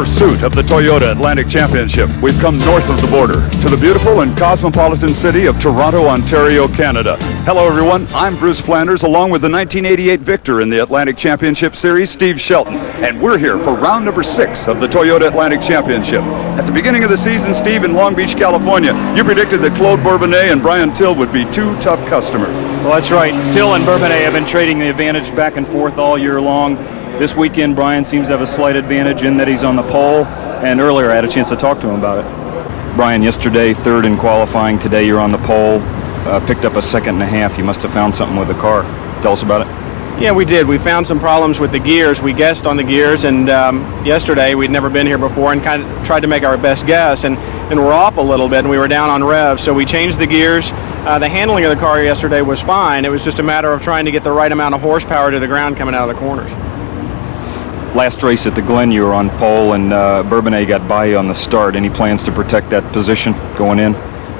pursuit of the Toyota Atlantic Championship, we've come north of the border to the beautiful and cosmopolitan city of Toronto, Ontario, Canada. Hello, everyone. I'm Bruce Flanders, along with the 1988 victor in the Atlantic Championship Series, Steve Shelton, and we're here for round number 6 of the Toyota Atlantic Championship. At the beginning of the season, Steve, in Long Beach, California, you predicted that Claude Bourbonais and Brian Till would be 2 tough customers. Well, that's right. Till and Bourbonais have been trading the advantage back and forth all year long. This weekend, Brian seems to have a slight advantage in that he's on the pole, and earlier I had a chance to talk to him about it. Brian, yesterday, 3rd in qualifying. Today you're on the pole. Picked up a 1.5 seconds. You must have found something with the car. Tell us about it. Yeah, we did. We found some problems with the gears. We guessed on the gears, and yesterday we'd never been here before and kind of tried to make our best guess, and we're off a little bit, and we were down on rev, so we changed the gears. The handling of the car yesterday was fine. It was just a matter of trying to get the right amount of horsepower to the ground coming out of the corners. Last race at the Glen, you were on pole, and Bourbonais got by you on the start. Any plans to protect that position going in?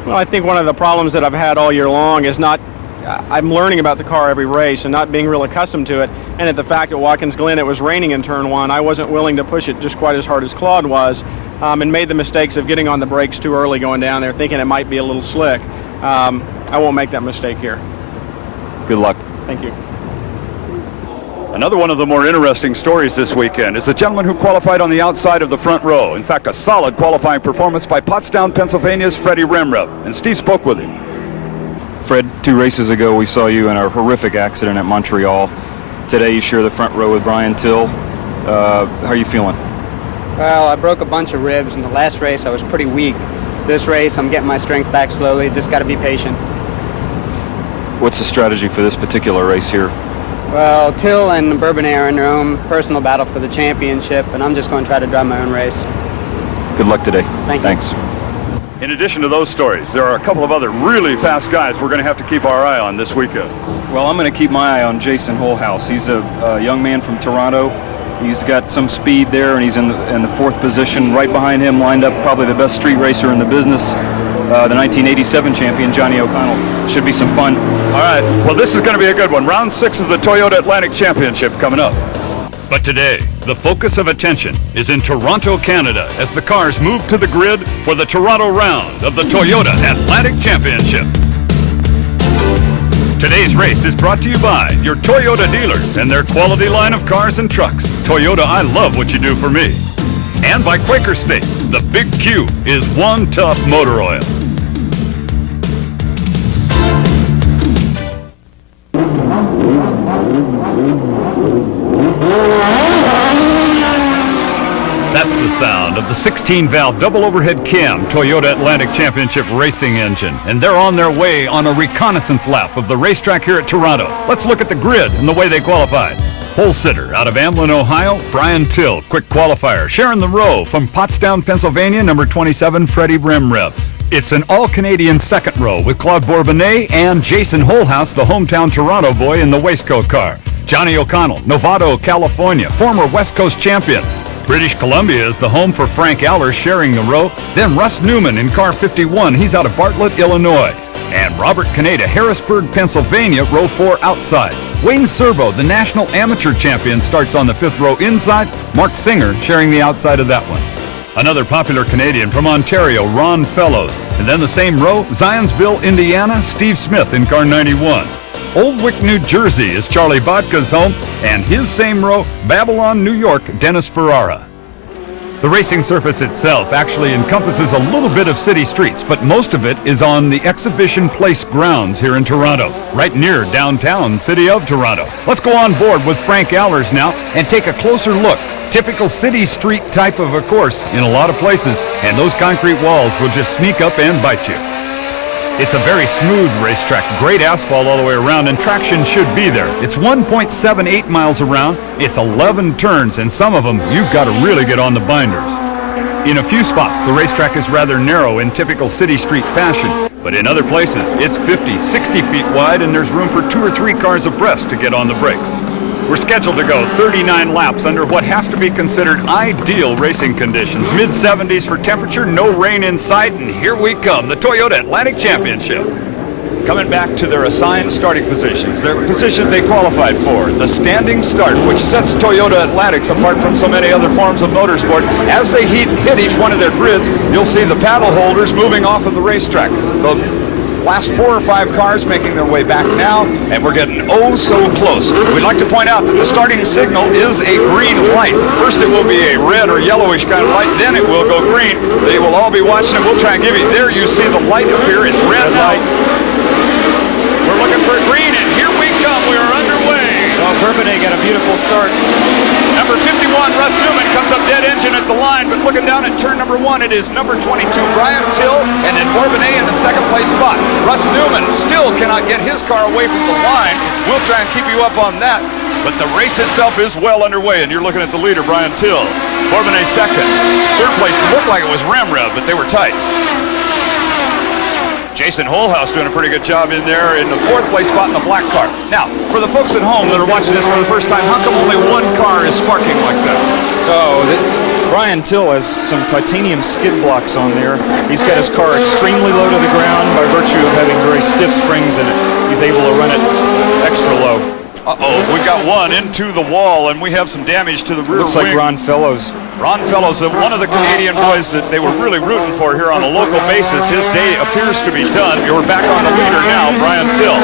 Well, I think one of the problems that I've had all year long is I'm learning about the car every race and not being real accustomed to it. And at the fact at Watkins Glen it was raining in turn 1, I wasn't willing to push it just quite as hard as Claude was, and made the mistakes of getting on the brakes too early going down there, thinking it might be a little slick. I won't make that mistake here. Good luck. Thank you. Another one of the more interesting stories this weekend is the gentleman who qualified on the outside of the front row. In fact, a solid qualifying performance by Pottstown, Pennsylvania's Freddy Rhemrev, and Steve spoke with him. Fred, 2 races ago we saw you in a horrific accident at Montreal. Today you share the front row with Brian Till. How are you feeling? Well, I broke a bunch of ribs. In the last race I was pretty weak. This race I'm getting my strength back slowly. Just got to be patient. What's the strategy for this particular race here? Well, Till and Bourbonais are in their own personal battle for the championship, and I'm just going to try to drive my own race. Good luck today. Thanks. In addition to those stories, there are a couple of other really fast guys we're going to have to keep our eye on this weekend. Well, I'm going to keep my eye on Jason Holhouse. He's a young man from Toronto. He's got some speed there, and he's in the 4th position. Right behind him, lined up probably the best street racer in the business, the 1987 champion, Johnny O'Connell. Should be some fun. All right, well, this is going to be a good one. Round 6 of the Toyota Atlantic Championship coming up. But today, the focus of attention is in Toronto, Canada, as the cars move to the grid for the Toronto round of the Toyota Atlantic Championship. Today's race is brought to you by your Toyota dealers and their quality line of cars and trucks. Toyota, I love what you do for me. And by Quaker State, the Big Q is one tough motor oil. That's the sound of the 16-valve double overhead cam Toyota Atlantic Championship racing engine, and they're on their way on a reconnaissance lap of the racetrack here at Toronto. Let's look at the grid and the way they qualified. Pole sitter out of Amblin, Ohio, Brian Till, quick qualifier. Sharing the row from Pottstown, Pennsylvania, number 27, Freddy Rhemrev. It's an all-Canadian second row with Claude Bourbonais and Jason Holhouse, the hometown Toronto boy, in the waistcoat car. Johnny O'Connell, Novato, California, former West Coast champion. British Columbia is the home for Frank Aller, sharing the row. Then Russ Newman in car 51. He's out of Bartlett, Illinois. And Robert Caneda, Harrisburg, Pennsylvania, row 4 outside. Wayne Serbo, the national amateur champion, starts on the 5th row inside. Mark Singer sharing the outside of that one. Another popular Canadian from Ontario, Ron Fellows. And then the same row, Zionsville, Indiana, Steve Smith in car 91. Old Wick, New Jersey is Charlie Bodka's home, and his same row, Babylon, New York, Dennis Ferrara. The racing surface itself actually encompasses a little bit of city streets, but most of it is on the Exhibition Place grounds here in Toronto, right near downtown city of Toronto. Let's go on board with Frank Allers now and take a closer look. Typical city street type of a course in a lot of places, and those concrete walls will just sneak up and bite you. It's a very smooth racetrack, great asphalt all the way around, and traction should be there. It's 1.78 miles around, it's 11 turns, and some of them you've got to really get on the binders. In a few spots, the racetrack is rather narrow in typical city street fashion, but in other places, it's 50, 60 feet wide, and there's room for 2 or 3 cars abreast to get on the brakes. We're scheduled to go 39 laps under what has to be considered ideal racing conditions. Mid-70s for temperature, no rain in sight, and here we come, the Toyota Atlantic Championship. coming back to their assigned starting positions, their positions they qualified for. The standing start, which sets Toyota Atlantics apart from so many other forms of motorsport. As they hit each one of their grids, you'll see the paddle holders moving off of the racetrack. The last 4 or 5 cars making their way back now, and we're getting oh so close. We'd like to point out that the starting signal is a green light. First it will be a red or yellowish kind of light, then it will go green. They will all be watching it. We'll try and give you, there you see the light appear. It's red now. We're looking for green, and here we come. We are underway. Well, Bourbonais got a beautiful start. Number 51, Russ Newman, comes up dead engine at the line, but looking down at turn number 1, it is number 22, Brian Till, and then Bourbonais in the second place spot. Russ Newman still cannot get his car away from the line. We'll try and keep you up on that, but the race itself is well underway, and you're looking at the leader, Brian Till. Bourbonais second. Third place looked like it was Rhemrev, but they were tight. Jason Holhouse doing a pretty good job in there in the 4th place spot in the black car. Now, for the folks at home that are watching this for the first time, how come only one car is sparking like that? Brian Till has some titanium skid blocks on there. He's got his car extremely low to the ground by virtue of having very stiff springs in it. He's able to run it extra low. Uh-oh, we got one into the wall, and we have some damage to the rear Looks wing. like Ron Fellows. Ron Fellows, one of the Canadian boys that they were really rooting for here on a local basis. His day appears to be done. We're back on the leader now, Brian Till.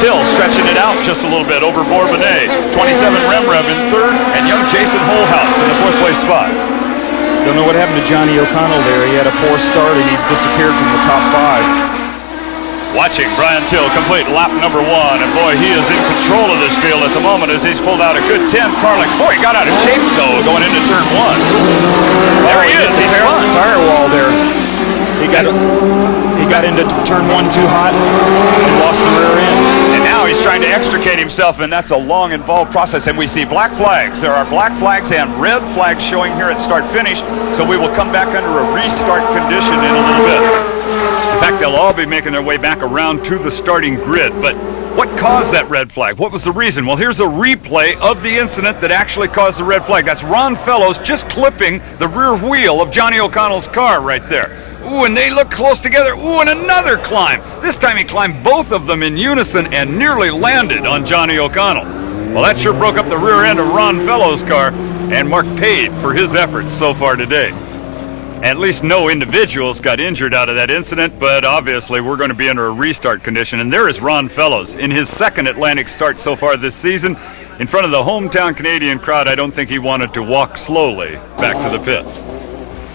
Till stretching it out just a little bit over Bourbonais. 27 Rhemrev in 3rd, and young Jason Holhouse in the 4th place spot. Don't know what happened to Johnny O'Connell there. He had a poor start and he's disappeared from the top 5. Watching Brian Till complete lap number 1, and boy, he is in control of this field at the moment as he's pulled out a good 10. Carlick, boy, he got out of shape though going into turn 1. There he is, he's fun. Tire wall there. He got into turn 1 too hot and lost the rear end. And now he's trying to extricate himself, and that's a long, involved process. And we see black flags. There are black flags and red flags showing here at start-finish, so we will come back under a restart condition in a little bit. In fact, they'll all be making their way back around to the starting grid. But what caused that red flag? What was the reason? Well, here's a replay of the incident that actually caused the red flag. That's Ron Fellows just clipping the rear wheel of Johnny O'Connell's car right there. Ooh, and they look close together. Ooh, and another climb. This time he climbed both of them in unison and nearly landed on Johnny O'Connell. Well, that sure broke up the rear end of Ron Fellows' car, and Mark paid for his efforts so far today. At least no individuals got injured out of that incident, but obviously we're going to be under a restart condition. And there is Ron Fellows in his 2nd Atlantic start so far this season. In front of the hometown Canadian crowd, I don't think he wanted to walk slowly back to the pits.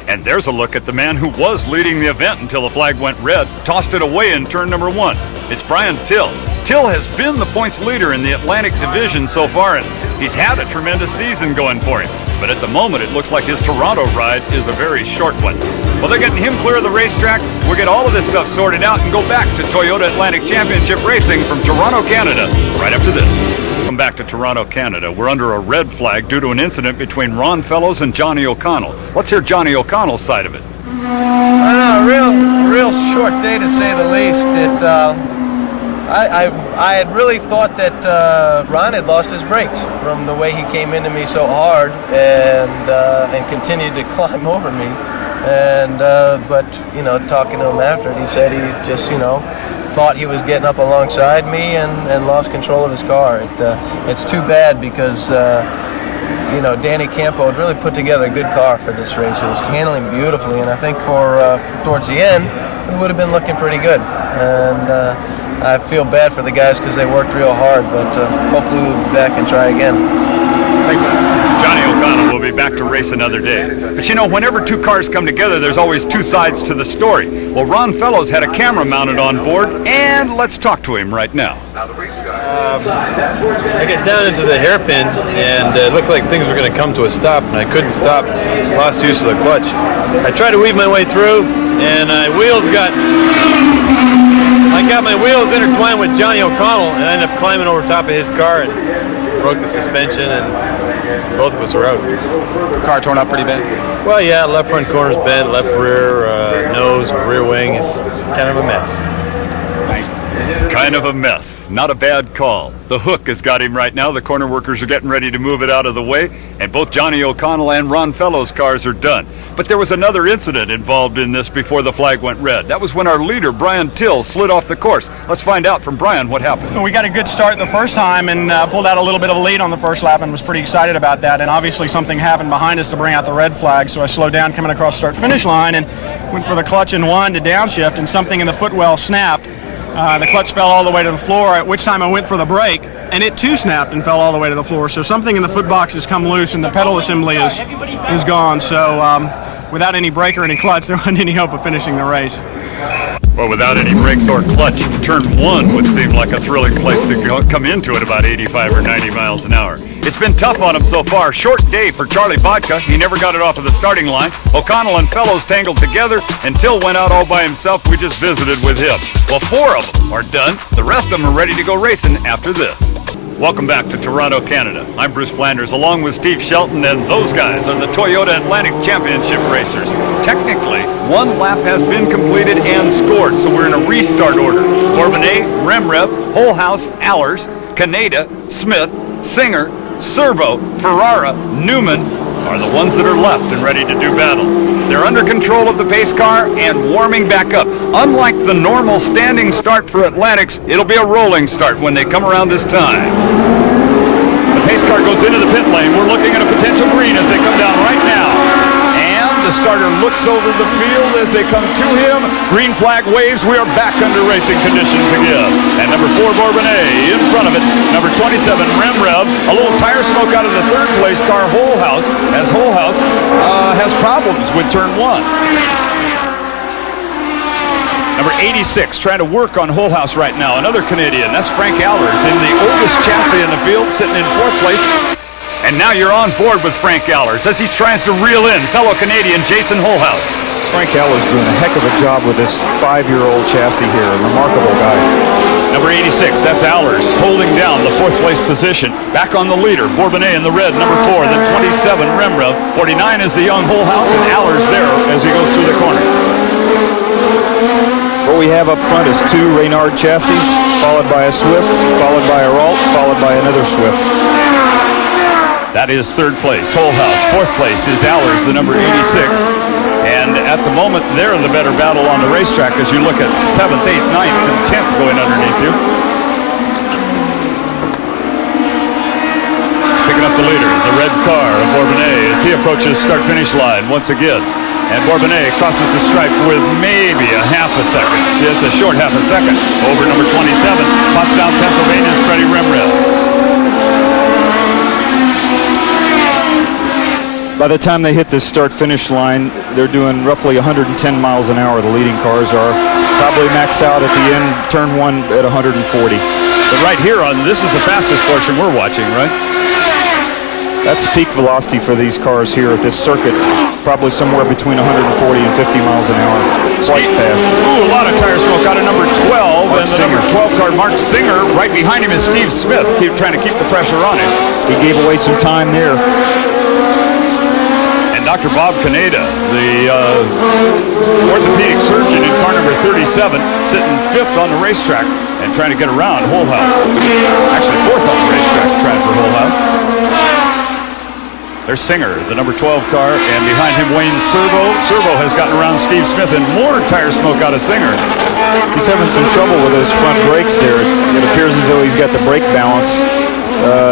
And there's a look at the man who was leading the event until the flag went red, tossed it away in turn number 1. It's Brian Till. Till has been the points leader in the Atlantic Division so far, and he's had a tremendous season going for him. But at the moment, it looks like his Toronto ride is a very short one. Well, they're getting him clear of the racetrack. We'll get all of this stuff sorted out and go back to Toyota Atlantic Championship Racing from Toronto, Canada, right after this. Welcome back to Toronto, Canada. We're under a red flag due to an incident between Ron Fellows and Johnny O'Connell. Let's hear Johnny O'Connell's side of it. I know, real short day to say the least. I had really thought that Ron had lost his brakes from the way he came into me so hard and continued to climb over me. But talking to him after it, he said he just thought he was getting up alongside me and lost control of his car. It's too bad because Danny Campo had really put together a good car for this race. It was handling beautifully, and I think for towards the end, it would have been looking pretty good. And I feel bad for the guys because they worked real hard, but hopefully we'll be back and try again. Thanks, man. Johnny O'Connell will be back to race another day. But whenever 2 cars come together, there's always 2 sides to the story. Well, Ron Fellows had a camera mounted on board, and let's talk to him right now. I get down into the hairpin, and it looked like things were going to come to a stop, and I couldn't stop. Lost use of the clutch. I tried to weave my way through, and I got my wheels intertwined with Johnny O'Connell, and I ended up climbing over top of his car and broke the suspension, and both of us were out. The car torn up pretty bad? Well, yeah, left front corner's bent, left rear nose, rear wing. It's kind of a mess. Kind of a mess. Not a bad call. The hook has got him right now. The corner workers are getting ready to move it out of the way, and both Johnny O'Connell and Ron Fellows' cars are done. But there was another incident involved in this before the flag went red. That was when our leader, Brian Till, slid off the course. Let's find out from Brian what happened. We got a good start the first time and pulled out a little bit of a lead on the first lap and was pretty excited about that. And obviously something happened behind us to bring out the red flag, so I slowed down coming across start-finish line and went for the clutch in one to downshift, and something in the footwell snapped. The clutch fell all the way to the floor, at which time I went for the brake, and it too snapped and fell all the way to the floor. So something in the foot box has come loose, and the pedal assembly is gone. So without any brake or any clutch, there wasn't any hope of finishing the race. Well, without any brakes or clutch, turn one would seem like a thrilling place to come into at about 85 or 90 miles an hour. It's been tough on him so far. Short day for Charlie Vodka. He never got it off of the starting line. O'Connell and Fellows tangled together. Until went out all by himself. We just visited with him. Well, 4 of them are done. The rest of them are ready to go racing after this. Welcome back to Toronto, Canada. I'm Bruce Flanders, along with Steve Shelton, and those guys are the Toyota Atlantic Championship racers. Technically, 1 lap has been completed and scored, so we're in a restart order. Bourbonais, Rhemrev, Holhouse, Allers, Canada, Smith, Singer, Servo, Ferrara, Newman are the ones that are left and ready to do battle. They're under control of the pace car and warming back up. Unlike the normal standing start for Atlantics, it'll be a rolling start when they come around this time. The pace car goes into the pit lane. We're looking at a potential green as they come down right now. And the starter looks over the field as they come to him. Green flag waves. We are back under racing conditions again. And number 4, Bourbonais, in front of it. Number 27, Rhemrev. A little tire smoke out of the third place car, Holhouse, as Holhouse has problems with turn 1. Number 86 trying to work on Holhouse right now. Another Canadian. That's Frank Allers in the oldest chassis in the field, sitting in 4th place. And now you're on board with Frank Allers as he tries to reel in fellow Canadian Jason Holhouse. Frank Allers doing a heck of a job with this 5-year-old chassis here. A remarkable guy. Number 86, that's Allers, holding down the 4th place position. Back on the leader, Bourbonais in the red, number 4, then 27, Rhemrev. 49 is the young Holhouse, and Allers there as he goes through the corner. What we have up front is 2 Reynard chassis, followed by a Swift, followed by a Ralt, followed by another Swift. That is 3rd place, Holhouse. 4th place is Allers, the number 86. And at the moment, they're the better battle on the racetrack as you look at 7th, 8th, 9th, and 10th going underneath you. Picking up the leader, the red car of Bourbonais as he approaches start-finish line once again. And Bourbonais crosses the stripe with maybe a half a second. It's a short half a second over number 27, Potsdam, Pennsylvania's Freddy Rhemrev. By the time they hit this start-finish line, they're doing roughly 110 miles an hour. The leading cars are probably max out at the end, turn 1 at 140. But right here this is the fastest portion we're watching, right? That's peak velocity for these cars here at this circuit, probably somewhere between 140 and 50 miles an hour. Quite fast. Ooh, a lot of tire smoke out of number 12, Mark and the Singer. number 12 car, Mark Singer. Right behind him is Steve Smith, trying to keep the pressure on him. He gave away some time there. Dr. Bob Canada, the orthopedic surgeon in car number 37, sitting 5th on the racetrack and trying to get around Holhouse. Actually 4th on the racetrack trying for Holhouse. There's Singer, the number 12 car, and behind him Wayne Servo. Servo has gotten around Steve Smith, and more tire smoke out of Singer. He's having some trouble with those front brakes there. It appears as though he's got the brake balance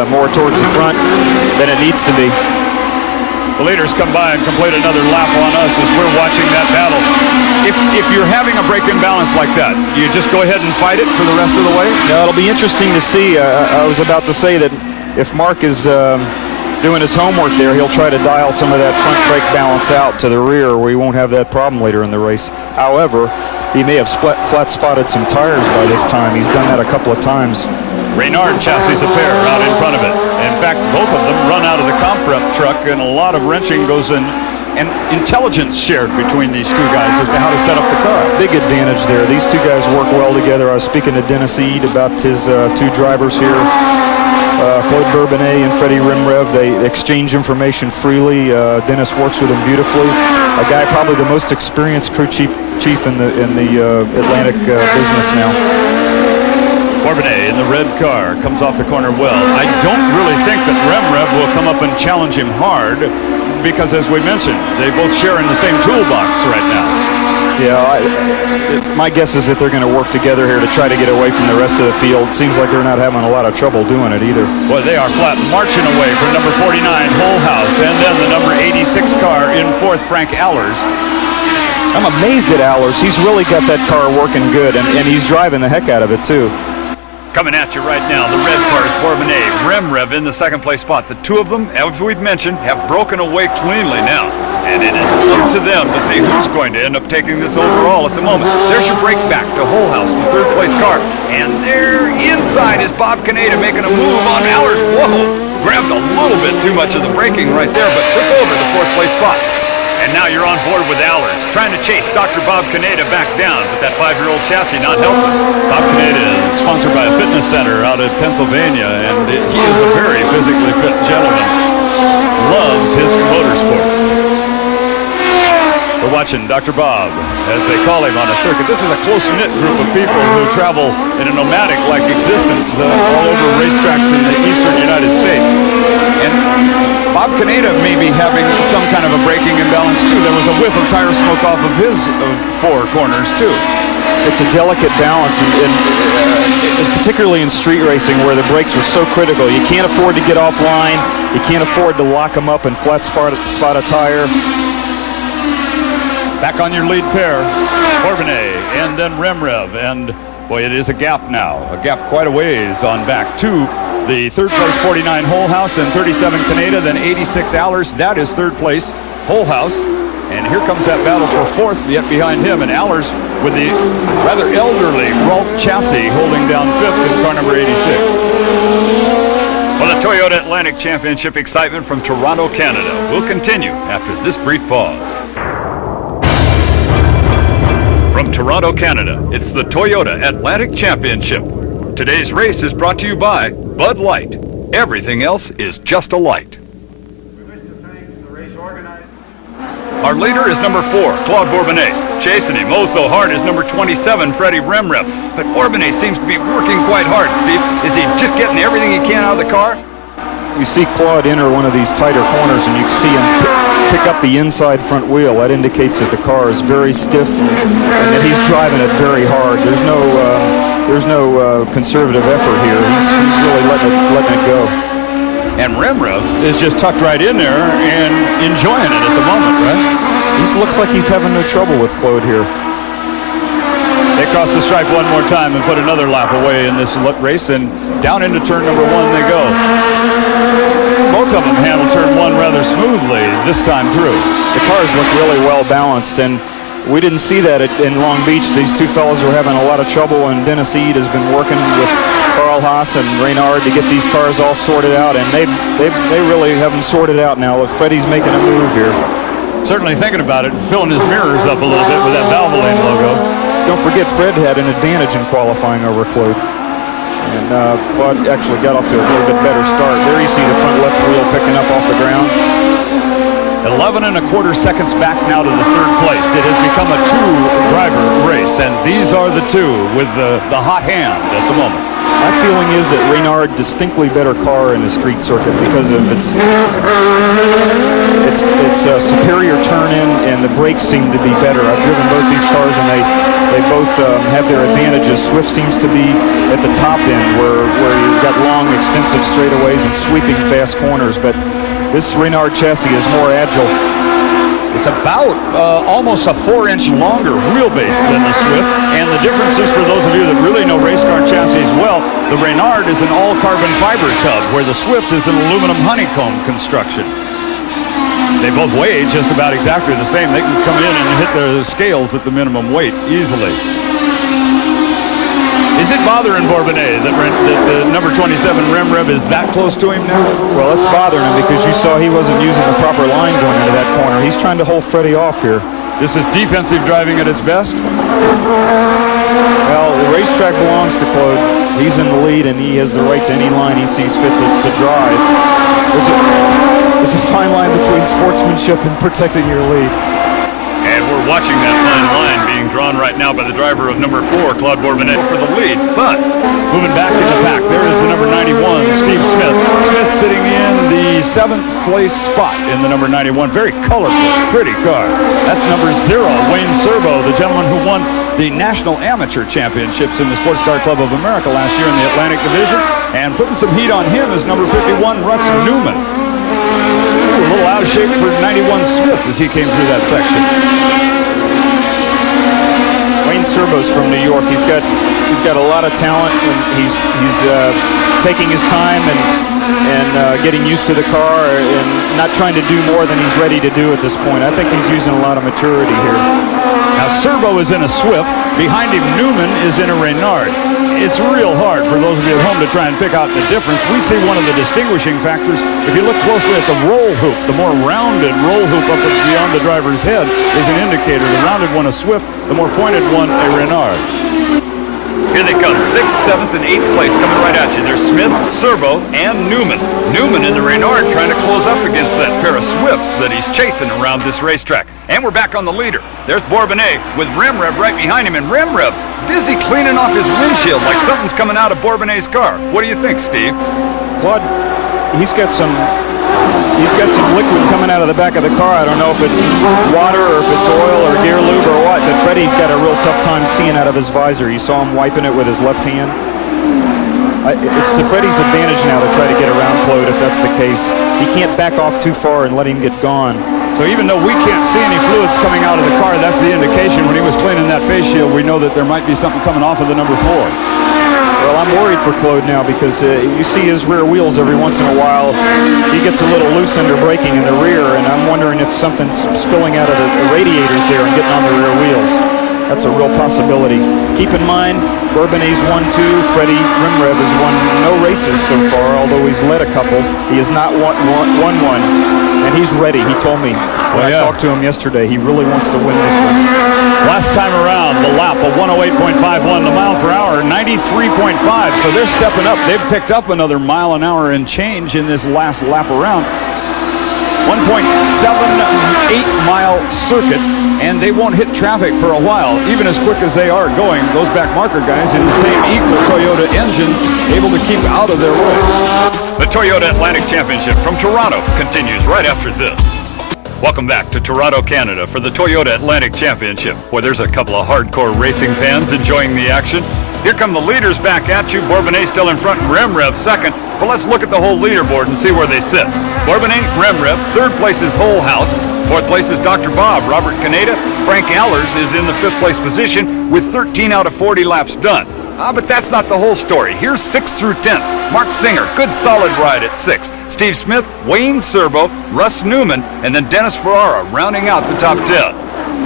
more towards the front than it needs to be. The leaders come by and complete another lap on us as we're watching that battle. If you're having a brake imbalance like that, you just go ahead and fight it for the rest of the way? No, it'll be interesting to see. I was about to say that if Mark is doing his homework there, he'll try to dial some of that front brake balance out to the rear where he won't have that problem later in the race. However, he may have flat spotted some tires by this time. He's done that a couple of times. Reynard chassis a pair out in front of it. In fact, both of them run out of the Comprep truck, and a lot of wrenching goes in, and intelligence shared between these 2 guys as to how to set up the car. Big advantage there. These 2 guys work well together. I was speaking to Dennis Eade about his 2 drivers here, Claude Bourbonais and Freddy Rhemrev. They exchange information freely. Dennis works with them beautifully. A guy probably the most experienced crew chief in the Atlantic business now. Bourbonais in the red car comes off the corner well. I don't really think that Rhemrev will come up and challenge him hard because, as we mentioned, they both share in the same toolbox right now. Yeah, my guess is that they're going to work together here to try to get away from the rest of the field. Seems like they're not having a lot of trouble doing it either. Boy, they are flat marching away from number 49, Holehouse, and then the number 86 car in fourth, Frank Allers. I'm amazed at Allers. He's really got that car working good, and he's driving the heck out of it, too. Coming at you right now, the red car is Bourbonais, Rhemrev in the second place spot. The two of them, as we've mentioned, have broken away cleanly now. And it is up to them to see who's going to end up taking this overall at the moment. There's your break back to Holehouse, the third place car. And there inside is Bob Caneda making a move on Allers. Whoa, grabbed a little bit too much of the braking right there, but took over the fourth place spot. And now you're on board with Allers, trying to chase Dr. Bob Caneda back down, but that 5-year-old chassis not helping. Bob Caneda is sponsored by a fitness center out of Pennsylvania, and he is a very physically fit gentleman. Loves his motorsports. We're watching Dr. Bob, as they call him on a circuit. This is a close-knit group of people who travel in a nomadic-like existence all over racetracks in the eastern United States. And Bob Caneda may be having some kind of a braking imbalance, too. There was a whiff of tire smoke off of his four corners, too. It's a delicate balance, and particularly in street racing where the brakes are so critical. You can't afford to get offline. You can't afford to lock them up and flat spot a tire. Back on your lead pair, Bourbonais and then Rhemrev. And boy, it is a gap now. A gap quite a ways on back to the third place 49 Holehouse and 37 Caneda, then 86 Allers. That is third place Holehouse. And here comes that battle for fourth, yet behind him. And Allers with the rather elderly Ralt chassis holding down fifth in car number 86. Well, the Toyota Atlantic Championship excitement from Toronto, Canada will continue after this brief pause. From Toronto, Canada, it's the Toyota Atlantic Championship. Today's race is brought to you by Bud Light. Everything else is just a light. Our leader is number 4, Claude Bourbonais. Chasing him oh so hard is number 27, Freddy Rhemrev. But Bourbonais seems to be working quite hard, Steve. Is he just getting everything he can out of the car? You see Claude enter one of these tighter corners, and you see him pick up the inside front wheel. That indicates that the car is very stiff, and that he's driving it very hard. There's no conservative effort here. He's really letting it go. And Rhemrev is just tucked right in there and enjoying it at the moment, right? He looks like he's having no trouble with Claude here. They cross the stripe one more time and put another lap away in this race, and down into turn number 1 they go. Both of them handle turn 1 rather smoothly this time through. The cars look really well balanced, and we didn't see that in Long Beach. These two fellows were having a lot of trouble, and Dennis Eade has been working with Carl Haas and Reynard to get these cars all sorted out, and they really have them sorted out now. Freddie's making a move here. Certainly thinking about it, filling his mirrors up a little bit with that Valvoline logo. Don't forget, Fred had an advantage in qualifying over Claude. And Claude actually got off to a little bit better start. There you see the front left wheel picking up off the ground. 11 1/4 seconds back now to the third place. It has become a two-driver race, and these are the two with the hot hand at the moment. My feeling is that Reynard distinctly better car in the street circuit because of its superior turn-in, and the brakes seem to be better. I've driven both these cars, and they both have their advantages. Swift seems to be at the top end where you've got long, extensive straightaways and sweeping fast corners, but this Reynard chassis is more agile. It's about almost a 4-inch longer wheelbase than the Swift, and the difference is, for those of you that really know race car chassis well, the Reynard is an all-carbon fiber tub, where the Swift is an aluminum honeycomb construction. They both weigh just about exactly the same. They can come in and hit the scales at the minimum weight easily. Is it bothering Bourbonais that the number 27 Rhemrev is that close to him now? Well, it's bothering him because you saw he wasn't using the proper line going into that corner. He's trying to hold Freddie off here. This is defensive driving at its best? Well, the racetrack belongs to Claude. He's in the lead, and he has the right to any line he sees fit to drive. There's a fine line between sportsmanship and protecting your lead. And we're watching that fine line being drawn right now by the driver of number 4, Claude Bourbonais, for the lead. But moving back in the pack, there is the number 91, Steve Smith. Smith sitting in the 7th place spot in the number 91. Very colorful, pretty car. That's number 0, Wayne Serbo, the gentleman who won the National Amateur Championships in the Sports Car Club of America last year in the Atlantic Division. And putting some heat on him is number 51, Russ Newman. Ooh, a little out of shape for 91 Smith as he came through that section. Wayne Serbo's from New York. He's got a lot of talent, and he's taking his time and getting used to the car and not trying to do more than he's ready to do at this point. I think he's using a lot of maturity here. Now Serbo is in a Swift. Behind him, Newman is in a Reynard. It's real hard for those of you at home to try and pick out the difference. We see one of the distinguishing factors. If you look closely at the roll hoop, the more rounded roll hoop up beyond the driver's head is an indicator. The rounded one a Swift, the more pointed one a Reynard. Here they come, 6th, 7th, and 8th place coming right at you. There's Smith, Serbo, and Newman. Newman in the Reynard trying to close up against that pair of Swifts that he's chasing around this racetrack. And we're back on the leader. There's Bourbonais with Rhemrev right behind him, and Rhemrev busy cleaning off his windshield like something's coming out of Bourbonais' car. What do you think, Steve? Claude, he's got some liquid coming out of the back of the car. I don't know if it's water or if it's oil or gear lube or what, but Freddie's got a real tough time seeing out of his visor. You saw him wiping it with his left hand. It's to Freddie's advantage now to try to get around Claude if that's the case. He can't back off too far and let him get gone. So even though we can't see any fluids coming out of the car, that's the indication. When he was cleaning that face shield, we know that there might be something coming off of the number 4. Well, I'm worried for Claude now because you see his rear wheels every once in a while. He gets a little loose under braking in the rear, and I'm wondering if something's spilling out of the radiators there and getting on the rear wheels. That's a real possibility. Keep in mind, Bourbonais won 2. Freddy Rhemrev has won no races so far, although he's led a couple. He has not won one, and he's ready. He told me when I talked to him yesterday, he really wants to win this one. Last time around, the lap of 108.51, the mile per hour, 93.5. So they're stepping up. They've picked up another mile an hour and change in this last lap around. 1.78 mile circuit, and they won't hit traffic for a while, even as quick as they are going. Those back marker guys in the same equal Toyota engines, able to keep out of their way. The Toyota Atlantic Championship from Toronto continues right after this. Welcome back to Toronto, Canada for the Toyota Atlantic Championship, where there's a couple of hardcore racing fans enjoying the action. Here come the leaders back at you. Bourbonais still in front and Rhemrev second. But let's look at the whole leaderboard and see where they sit. Bourbonais, Rhemrev, 3rd place is Whole House. 4th place is Dr. Bob. Robert Caneda. Frank Allers is in the 5th place position with 13 out of 40 laps done. But that's not the whole story. Here's 6th through 10th. Mark Singer, good solid ride at 6th. Steve Smith, Wayne Serbo, Russ Newman, and then Dennis Ferrara rounding out the top 10.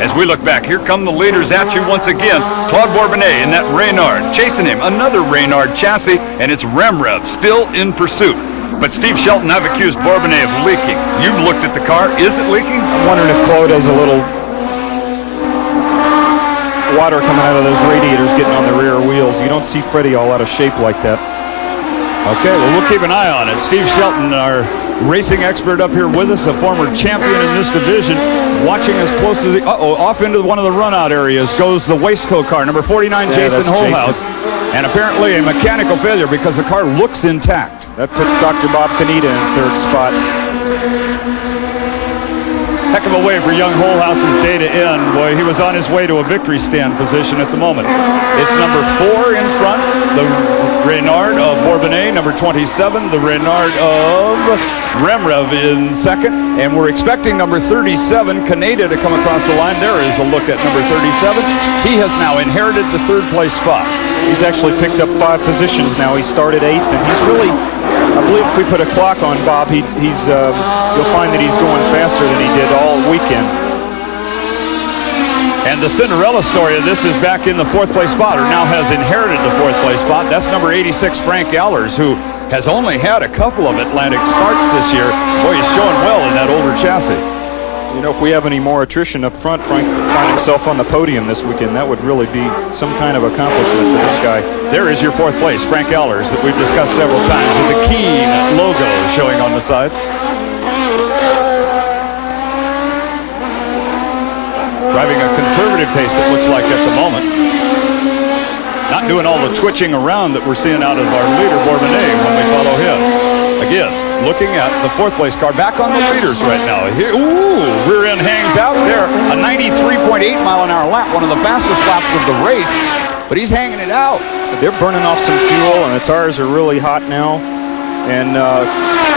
As we look back, here come the leaders at you once again. Claude Bourbonais in that Reynard. Chasing him, another Reynard chassis, and it's Rhemrev still in pursuit. But Steve Shelton, I've accused Bourbonais of leaking. You've looked at the car. Is it leaking? I'm wondering if Claude has a little water coming out of those radiators getting on the rear wheels. You don't see Freddie all out of shape like that. Okay, well, we'll keep an eye on it. Steve Shelton, our racing expert up here with us, a former champion in this division, watching as close as he... off into one of the run-out areas goes the Waistcoat car, number 49, Jason Holhouse. And apparently a mechanical failure because the car looks intact. That puts Dr. Bob Caneda in 3rd spot. Heck of a way for young Holhouse's day to end. Boy, he was on his way to a victory stand position at the moment. It's number 4 in front, the Reynard of Bourbonais, number 27, the Reynard of Rhemrev in 2nd, and we're expecting number 37, Caneda, to come across the line. There is a look at number 37. He has now inherited the 3rd place spot. He's actually picked up 5 positions now. He started 8th, and he's really... I believe if we put a clock on Bob, you'll find that he's going faster than he did all weekend. And the Cinderella story of this is back in the 4th place spot, or now has inherited the 4th place spot. That's number 86, Frank Allers, who has only had a couple of Atlantic starts this year. Boy, he's showing well in that older chassis. You know, if we have any more attrition up front, Frank will find himself on the podium this weekend. That would really be some kind of accomplishment for this guy. There is your 4th place, Frank Allers, that we've discussed several times with the Keen logo showing on the side. Driving a excited pace, it looks like, at the moment. Not doing all the twitching around that we're seeing out of our leader, Bourbonais, when we follow him. Again, looking at the fourth place car, back on the leaders right now. Here, ooh, rear end hangs out there. A 93.8 mile an hour lap, one of the fastest laps of the race, but he's hanging it out. They're burning off some fuel, and the tires are really hot now. And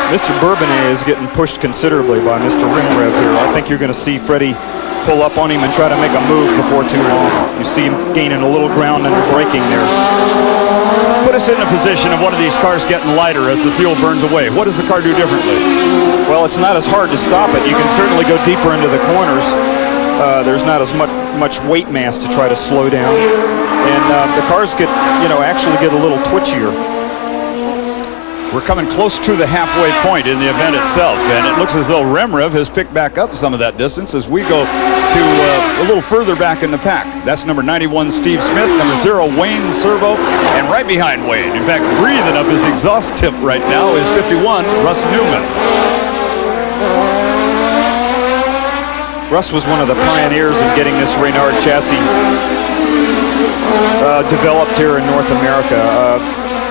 Mr. Bourbonais is getting pushed considerably by Mr. Rhemrev here. I think you're going to see Freddie pull up on him and try to make a move before too long. You see him gaining a little ground under braking there. Put us in a position of one of these cars getting lighter as the fuel burns away. What does the car do differently? Well, it's not as hard to stop it. You can certainly go deeper into the corners. There's not as much weight mass to try to slow down. And the cars get, actually get a little twitchier. We're coming close to the halfway point in the event itself, and it looks as though Rhemrev has picked back up some of that distance as we go to a little further back in the pack. That's number 91, Steve Smith, number 0, Wayne Servo, and right behind Wayne, in fact, breathing up his exhaust tip right now, is 51, Russ Newman. Russ was one of the pioneers in getting this Reynard chassis developed here in North America.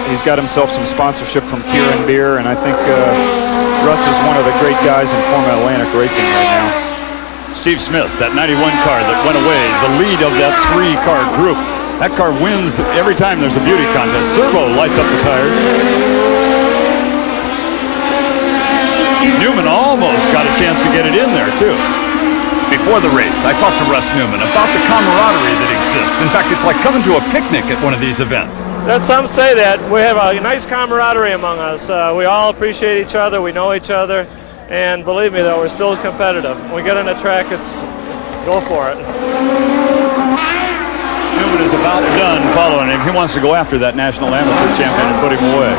He's got himself some sponsorship from Kieran Beer, and I think Russ is one of the great guys in Formula Atlantic racing right now. Steve Smith, that 91 car that went away, the lead of that 3-car group. That car wins every time there's a beauty contest. Servo lights up the tires. Newman almost got a chance to get it in there, too. Before the race, I talked to Russ Newman about the camaraderie that exists. In fact, it's like coming to a picnic at one of these events. Some say that. We have a nice camaraderie among us. We all appreciate each other. We know each other. And believe me, though, we're still as competitive. When we get on the track, it's go for it. Newman is about done following him. He wants to go after that national amateur champion and put him away.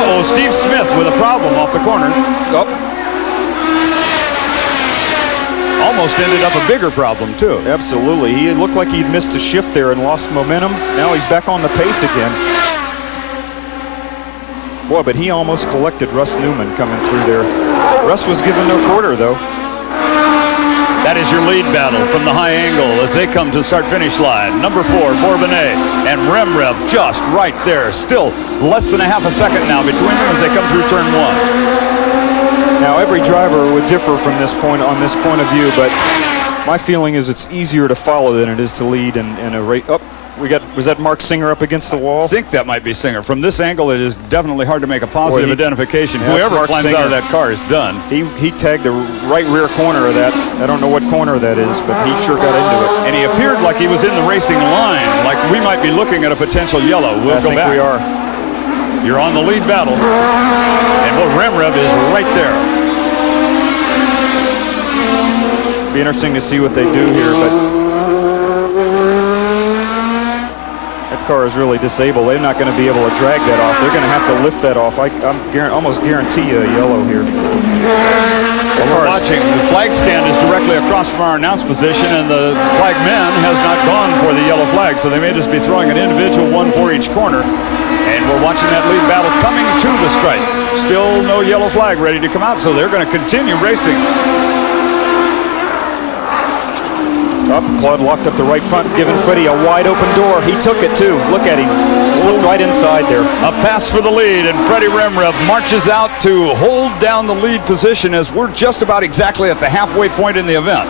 Uh-oh, Steve Smith with a problem off the corner. Oh. Almost ended up a bigger problem, too. Absolutely. He looked like he'd missed a shift there and lost momentum. Now he's back on the pace again. Boy, but he almost collected Russ Newman coming through there. Russ was given no quarter, though. That is your lead battle from the high angle as they come to start-finish line. Number 4, Bourbonais, and Rhemrev just right there. Still less than a half a second now between them as they come through turn 1. Now, every driver would differ from this point on this point of view, but my feeling is it's easier to follow than it is to lead in a race. Oh, was that Mark Singer up against the wall? I think that might be Singer. From this angle, it is definitely hard to make a positive identification. Yeah, whoever climbs out of that car is done. He tagged the right rear corner of that. I don't know what corner that is, but he sure got into it. And he appeared like he was in the racing line, like we might be looking at a potential yellow. We'll go back. I think we are. You're on the lead battle. And Rhemrev is right there. Be interesting to see what they do here, but that car is really disabled. They're not going to be able to drag that off. They're going to have to lift that off. I almost guarantee you a yellow here. Well, we're watching. The flag stand is directly across from our announce position, and the flag man has not gone for the yellow flag, so they may just be throwing an individual one for each corner. And we're watching that lead battle coming to the stripe. Still no yellow flag ready to come out, so they're going to continue racing. Claude locked up the right front, giving Freddie a wide open door. He took it too. Look at him. Slipped right inside there. A pass for the lead, and Freddy Rhemrev marches out to hold down the lead position as we're just about exactly at the halfway point in the event.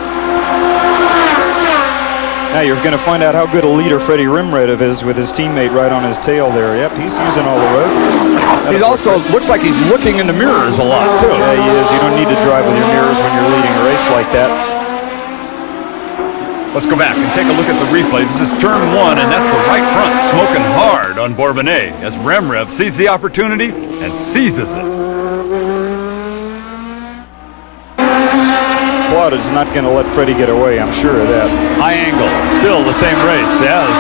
Now you're going to find out how good a leader Freddy Rhemrev is with his teammate right on his tail there. Yep, he's using all the road. He also looks like he's looking in the mirrors a lot too. Yeah, he is. You don't need to drive with your mirrors when you're leading a race like that. Let's go back and take a look at the replay. This is turn 1, and that's the right front smoking hard on Bourbonais as Rhemrev sees the opportunity and seizes it. Claude is not going to let Freddie get away, I'm sure of that. High angle, still the same race as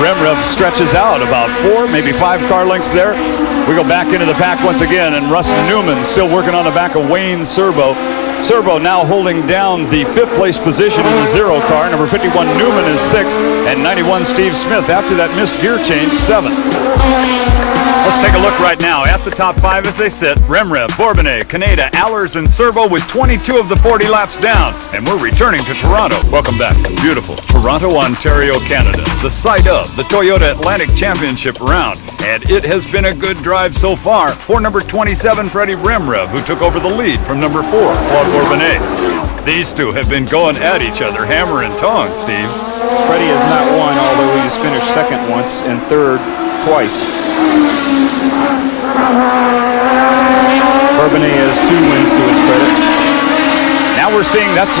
Rhemrev stretches out about 4, maybe 5 car lengths there. We go back into the pack once again, and Russ Newman still working on the back of Wayne Servo. Servo now holding down the 5th place position in the 0 car. Number 51 Newman is 6th, and 91 Steve Smith after that missed gear change 7th. Let's take a look right now at the top 5 as they sit. Rhemrev, Bourbonais, Canada, Allers, and Servo with 22 of the 40 laps down. And we're returning to Toronto. Welcome back to beautiful Toronto, Ontario, Canada, the site of the Toyota Atlantic Championship round. And it has been a good drive so far for number 27, Freddy Rhemrev, who took over the lead from number 4, Claude Bourbonais. These two have been going at each other, hammer and tongs, Steve. Freddie has not won, although he has finished second once and third twice. Bourbonais has 2 wins to his credit. Now we're seeing that's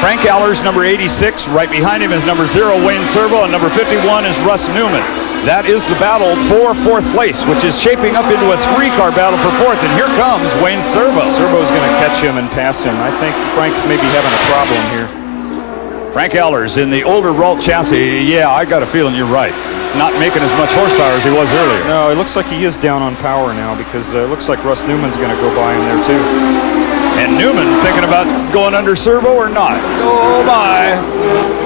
Frank Allers, number 86. Right behind him is number 0, Wayne Servo, and number 51 is Russ Newman. That is the battle for 4th place, which is shaping up into a 3-car battle for 4th. And here comes Wayne Servo. Servo's going to catch him and pass him. I think Frank's maybe having a problem here. Frank Allers in the older Ralt chassis. Yeah, I got a feeling you're right. Not making as much horsepower as he was earlier. No, it looks like he is down on power now because it looks like Russ Newman's going to go by him there too. And Newman thinking about going under Servo or not. Oh my.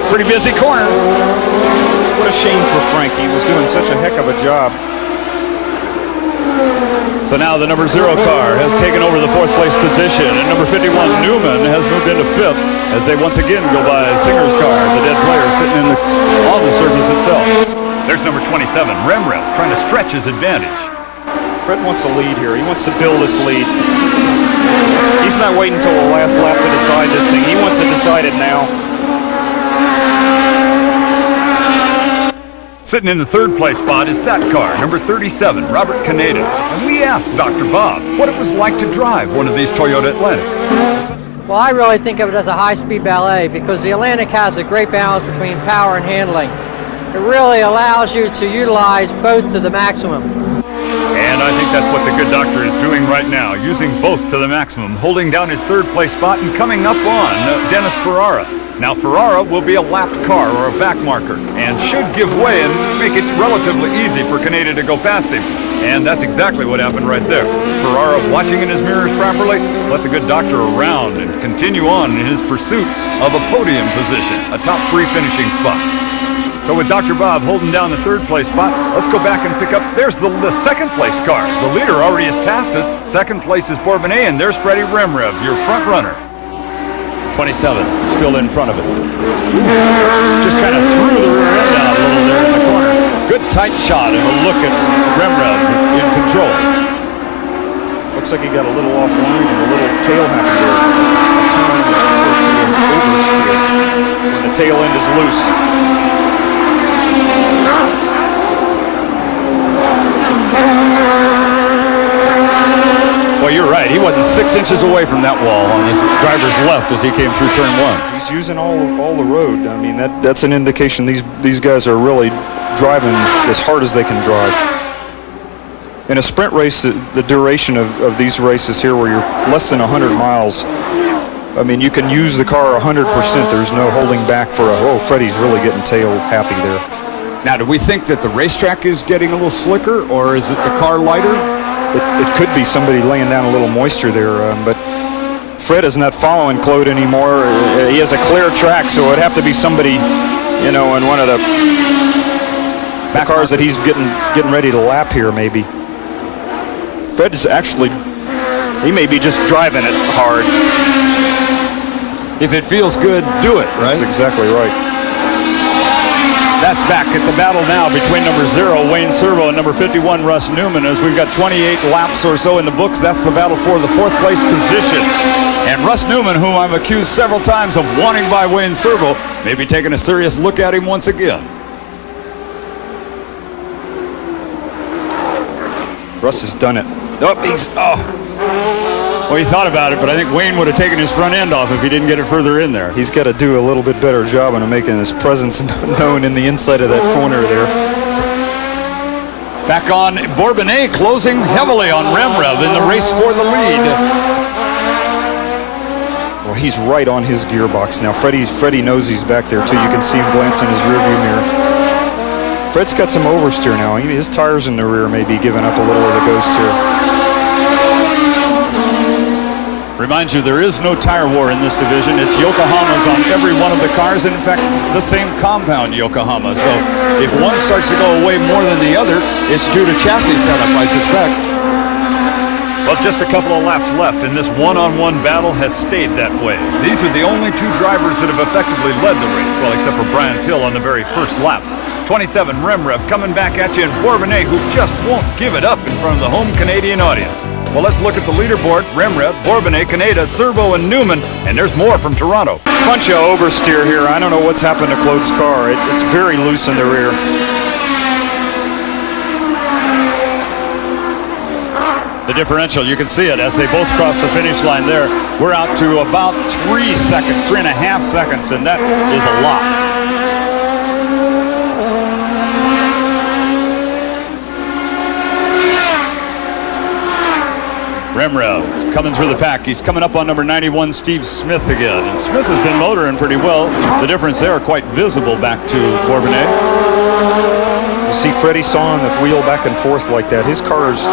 Pretty busy corner. What a shame for Frank. He was doing such a heck of a job. So now the number 0 car has taken over the 4th place position, and number 51, Newman, has moved into 5th as they once again go by Singer's car, the dead player sitting on the surface itself. There's number 27, Rhemrev, trying to stretch his advantage. Fred wants a lead here. He wants to build this lead. He's not waiting until the last lap to decide this thing. He wants to decide it now. Sitting in the 3rd place spot is that car, number 37, Robert Canada. And we asked Dr. Bob what it was like to drive one of these Toyota Atlantics. Well, I really think of it as a high-speed ballet because the Atlantic has a great balance between power and handling. It really allows you to utilize both to the maximum. And I think that's what the good doctor is doing right now, using both to the maximum, holding down his 3rd place spot and coming up on Dennis Ferrara. Now Ferrara will be a lapped car or a back marker and should give way and make it relatively easy for Canada to go past him. And that's exactly what happened right there. Ferrara, watching in his mirrors properly, let the good doctor around and continue on in his pursuit of a podium position, a top 3 finishing spot. So with Dr. Bob holding down the 3rd place spot, let's go back and pick up, there's the 2nd place car. The leader already has passed us. 2nd place is Bourbonais, and there's Freddy Rhemrev, your front runner. 27, still in front of it. Just kind of threw the rear end out a little there in the corner. Good tight shot and a look at Rhemrev in control. Looks like he got a little offline and a little tail happened there. A turn that's referred to as oversteer when the tail end is loose. Well, you're right. He wasn't 6 inches away from that wall on his driver's left as he came through turn 1. He's using all the road. I mean, that's an indication these guys are really driving as hard as they can drive. In a sprint race, the duration of these races here where you're less than 100 miles, I mean, you can use the car 100%. There's no holding back for Freddie's really getting tail happy there. Now, do we think that the racetrack is getting a little slicker, or is it the car lighter? It could be somebody laying down a little moisture there, but Fred is not following Claude anymore. He has a clear track, so it'd have to be somebody, in one of the cars that he's getting ready to lap here, maybe. Fred is actually, he may be just driving it hard. If it feels good, do it, right? That's exactly right. That's back at the battle now between number 0, Wayne Servo, and number 51, Russ Newman. As we've got 28 laps or so in the books, that's the battle for the 4th place position. And Russ Newman, whom I've accused several times of wanting by Wayne Servo, may be taking a serious look at him once again. Russ has done it. Well, he thought about it, but I think Wayne would have taken his front end off if he didn't get it further in there. He's got to do a little bit better job of making his presence known in the inside of that corner there. Back on Bourbonais, closing heavily on Rhemrev in the race for the lead. Well, he's right on his gearbox now. Freddie knows he's back there too. You can see him glance in his rearview mirror. Fred's got some oversteer now. His tires in the rear may be giving up a little of the ghost here. Reminds you, there is no tire war in this division. It's Yokohamas on every one of the cars. In fact, the same compound Yokohama. So if one starts to go away more than the other, it's due to chassis setup, I suspect. Well, just a couple of laps left, and this one-on-one battle has stayed that way. These are the only two drivers that have effectively led the race, well, except for Brian Till on the very first lap. 27, Rhemrev coming back at you, and Bourbonais, who just won't give it up in front of the home Canadian audience. Well, let's look at the leaderboard. Rhemrev, Bourbonais, Kaneda, Servo, and Newman, and there's more from Toronto. Bunch of oversteer here. I don't know what's happened to Claude's car. It's very loose in the rear. The differential, you can see it as they both cross the finish line there. We're out to about 3 seconds, 3.5 seconds, and that is a lot. Rhemrev coming through the pack. He's coming up on number 91, Steve Smith again. And Smith has been motoring pretty well. The difference there quite visible back to Bourbonais. You see Freddie sawing the wheel back and forth like that. His car's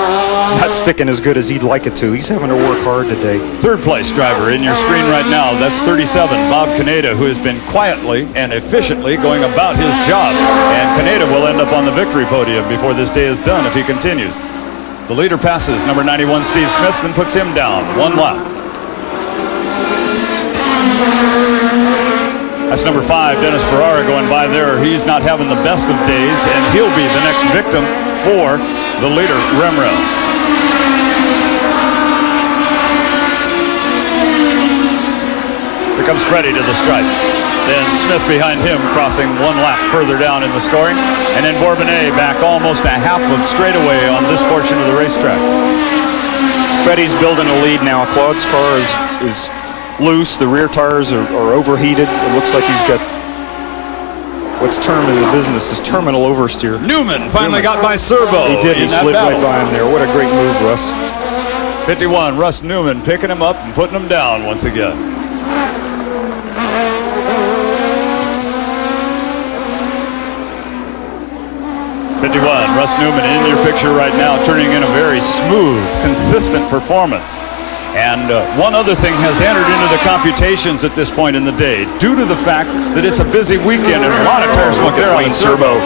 not sticking as good as he'd like it to. He's having to work hard today. Third place driver in your screen right now. That's 37, Bob Kaneda, who has been quietly and efficiently going about his job. And Kaneda will end up on the victory podium before this day is done if he continues. The leader passes number 91, Steve Smith, and puts him down 1 lap. That's number 5, Dennis Ferrara, going by there. He's not having the best of days, and he'll be the next victim for the leader, Rhemrev. Here comes Freddie to the stripe. Then Smith behind him, crossing 1 lap further down in the scoring. And then Bourbonais back almost a half of straightaway on this portion of the racetrack. Freddie's building a lead now. Claude's car is loose. The rear tires are overheated. It looks like he's got what's termed in the business is terminal oversteer. Newman finally got by Servo. He did. He slid right by him there. What a great move, Russ. 51, Russ Newman picking him up and putting him down once again. 51, Russ Newman in your picture right now, turning in a very smooth, consistent performance. And one other thing has entered into the computations at this point in the day, due to the fact that it's a busy weekend and a lot of tires went there on the Servo.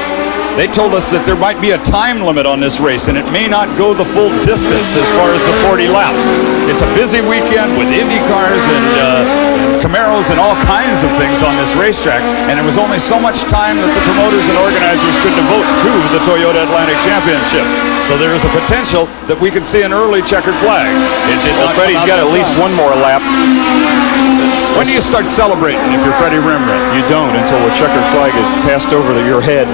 They told us that there might be a time limit on this race, and it may not go the full distance as far as the 40 laps. It's a busy weekend with Indy cars and Camaros and all kinds of things on this racetrack, and it was only so much time that the promoters and organizers could devote to the Toyota Atlantic Championship. So there is a potential that we could see an early checkered flag. Freddie's got at least one more lap. When do you start celebrating if you're Freddy Rhemrev? You don't until the checkered flag is passed over your head.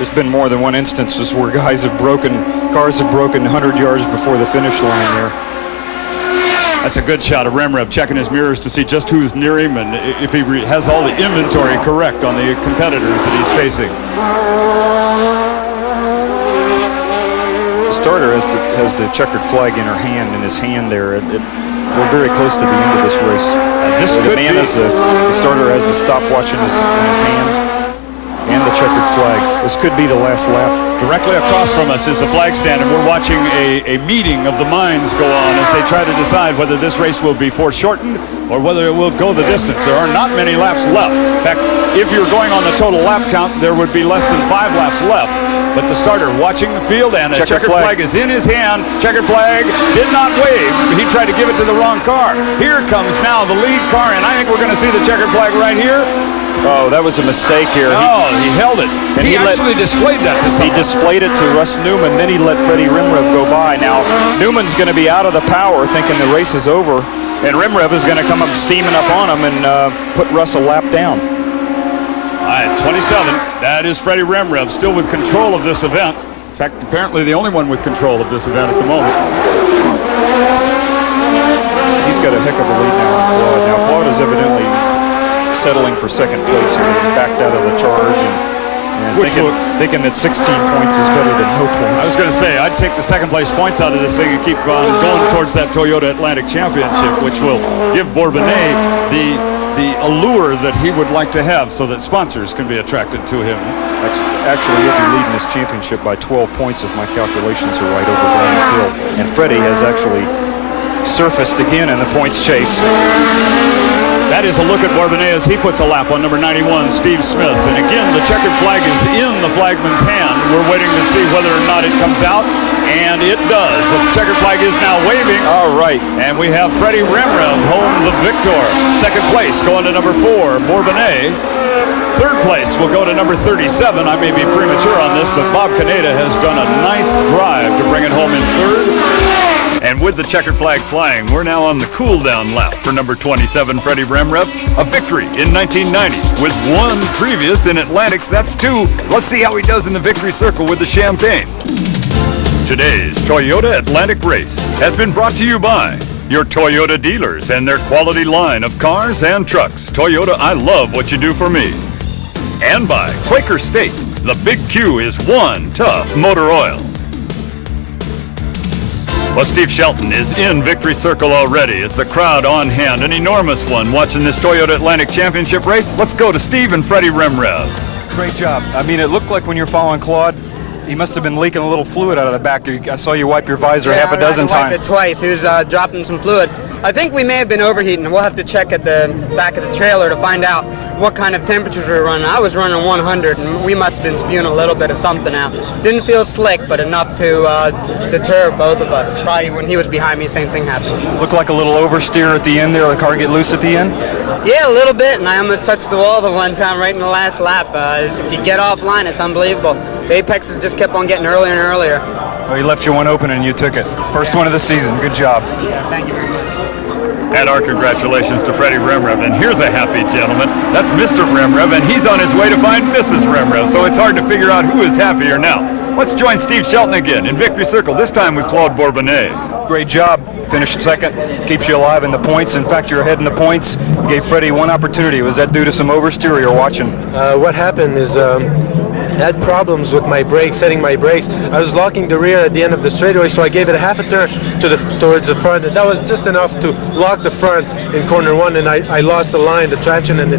There's been more than one instances where cars have broken 100 yards before the finish line there. That's a good shot of Rhemrev checking his mirrors to see just who's near him and if he has all the inventory correct on the competitors that he's facing. The starter has the checkered flag in his hand there. We're very close to the end of this race. The starter has the stopwatch in his hand. And the checkered flag. This could be the last lap. Directly across from us is the flag stand, and we're watching a meeting of the minds go on as they try to decide whether this race will be foreshortened or whether it will go the distance. There are not many laps left. In fact, if you're going on the total lap count, there would be less than 5 laps left. But the starter watching the field, and the checkered flag is in his hand. Checkered flag did not wave. He tried to give it to the wrong car. Here comes now the lead car, and I think we're going to see the checkered flag right here. Oh, that was a mistake here. No, he held it. And he actually displayed that to someone. He displayed it to Russ Newman, then he let Freddy Rhemrev go by. Now, Newman's going to be out of the power thinking the race is over, and Rhemrev is going to come up steaming up on him and put Russ a lap down. All right, 27. That is Freddy Rhemrev, still with control of this event. In fact, apparently the only one with control of this event at the moment. He's got a heck of a lead now on Claude. Now, Claude is evidently settling for second place here. He's backed out of the charge and thinking that 16 points is better than no points. I was going to say, I'd take the second place points out of this thing and keep on going towards that Toyota Atlantic Championship, which will give Bourbonais the allure that he would like to have so that sponsors can be attracted to him. Actually, he'll be leading this championship by 12 points if my calculations are right over Brian Till. And Freddy has actually surfaced again in the points chase. That is a look at Bourbonais as he puts a lap on number 91, Steve Smith. And again, the checkered flag is in the flagman's hand. We're waiting to see whether or not it comes out. And it does. The checkered flag is now waving. All right. And we have Freddy Rhemrev home the victor. Second place going to number 4, Bourbonais. Third place will go to number 37. I may be premature on this, but Bob Caneda has done a nice drive to bring it home in third. And with the checkered flag flying, we're now on the cool-down lap for number 27, Freddy Rhemrev. A victory in 1990 with one previous in Atlantics. That's 2. Let's see how he does in the victory circle with the champagne. Today's Toyota Atlantic race has been brought to you by your Toyota dealers and their quality line of cars and trucks. Toyota, I love what you do for me. And by Quaker State. The big Q is one tough motor oil. Well, Steve Shelton is in victory circle already. Is the crowd on hand? An enormous one watching this Toyota Atlantic Championship race. Let's go to Steve and Freddy Rhemrev. Great job. I mean, it looked like when you're following Claude, he must have been leaking a little fluid out of the back. I saw you wipe your visor half a dozen times. I wiped it twice. He was dropping some fluid. I think we may have been overheating, and we'll have to check at the back of the trailer to find out what kind of temperatures we were running. I was running 100, and we must have been spewing a little bit of something out. Didn't feel slick, but enough to deter both of us. Probably when he was behind me, same thing happened. Looked like a little oversteer at the end there. The car get loose at the end? Yeah, a little bit, and I almost touched the wall the one time right in the last lap. If you get offline, it's unbelievable. The apexes just kept on getting earlier and earlier. Well, he left you one open and you took it. First one of the season. Good job. Yeah, thank you very much. And our congratulations to Freddy Rhemrev. And here's a happy gentleman. That's Mr. Rhemrev, and he's on his way to find Mrs. Rhemrev. So it's hard to figure out who is happier now. Let's join Steve Shelton again in victory circle, this time with Claude Bourbonais. Great job. Finished second. Keeps you alive in the points. In fact, you're ahead in the points. You gave Freddy one opportunity. Was that due to some oversteer or you're watching? What happened is I had problems with my brakes, setting my brakes. I was locking the rear at the end of the straightaway, so I gave it a half a turn towards the front, and that was just enough to lock the front in corner 1, and I lost the line, the traction, and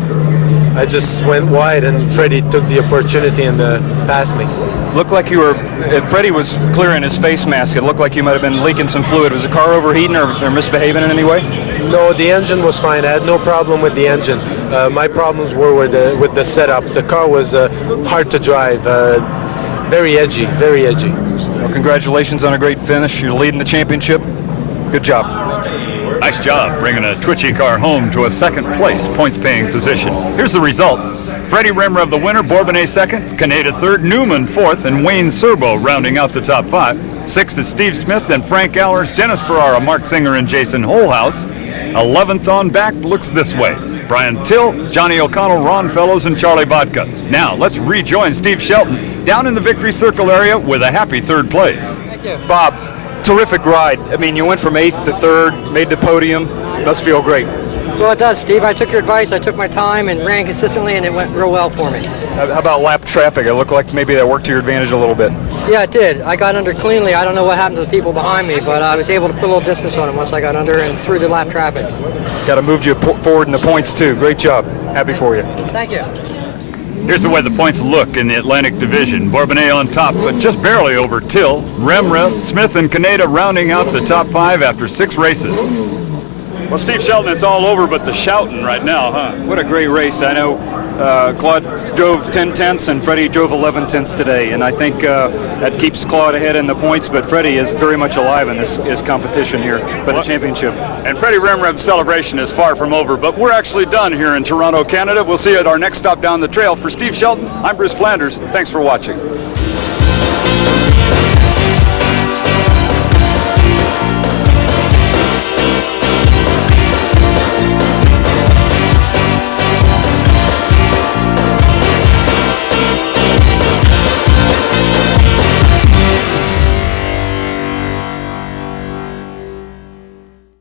I just went wide, and Freddy took the opportunity and passed me. Looked like you were, Freddy was clearing his face mask. It looked like you might have been leaking some fluid. Was the car overheating or misbehaving in any way? No, the engine was fine. I had no problem with the engine. My problems were with the setup. The car was hard to drive, very edgy, very edgy. Well, congratulations on a great finish. You're leading the championship. Good job. Nice job bringing a twitchy car home to a second place points-paying position. Here's the results. Freddy Rhemrev the winner, Bourbonais second, Caneda third, Newman fourth, and Wayne Serbo rounding out the top 5. Sixth is Steve Smith, then Frank Allers, Dennis Ferrara, Mark Singer, and Jason Holhouse. 11th on back looks this way. Brian Till, Johnny O'Connell, Ron Fellows, and Charlie Vodka. Now let's rejoin Steve Shelton down in the victory circle area with a happy third place. Thank you. Bob, terrific ride. I mean, you went from 8th to 3rd, made the podium. Must feel great. Well, it does, Steve. I took your advice. I took my time and ran consistently, and it went real well for me. How about lap traffic? It looked like maybe that worked to your advantage a little bit. Yeah, it did. I got under cleanly. I don't know what happened to the people behind me, but I was able to put a little distance on them once I got under and through the lap traffic. Got to move you forward in the points, too. Great job. Happy for you. Thank you. Here's the way the points look in the Atlantic Division. Bourbonais on top, but just barely over Till. Rhemrev, Smith, and Caneda rounding out the top 5 after 6 races. Well, Steve Shelton, it's all over but the shouting right now, huh? What a great race. I know Claude drove 10 tenths and Freddy drove 11 tenths today, and I think that keeps Claude ahead in the points, but Freddy is very much alive in this competition here for the championship. And Freddy Rhemrev's celebration is far from over, but we're actually done here in Toronto, Canada. We'll see you at our next stop down the trail. For Steve Shelton, I'm Bruce Flanders. Thanks for watching.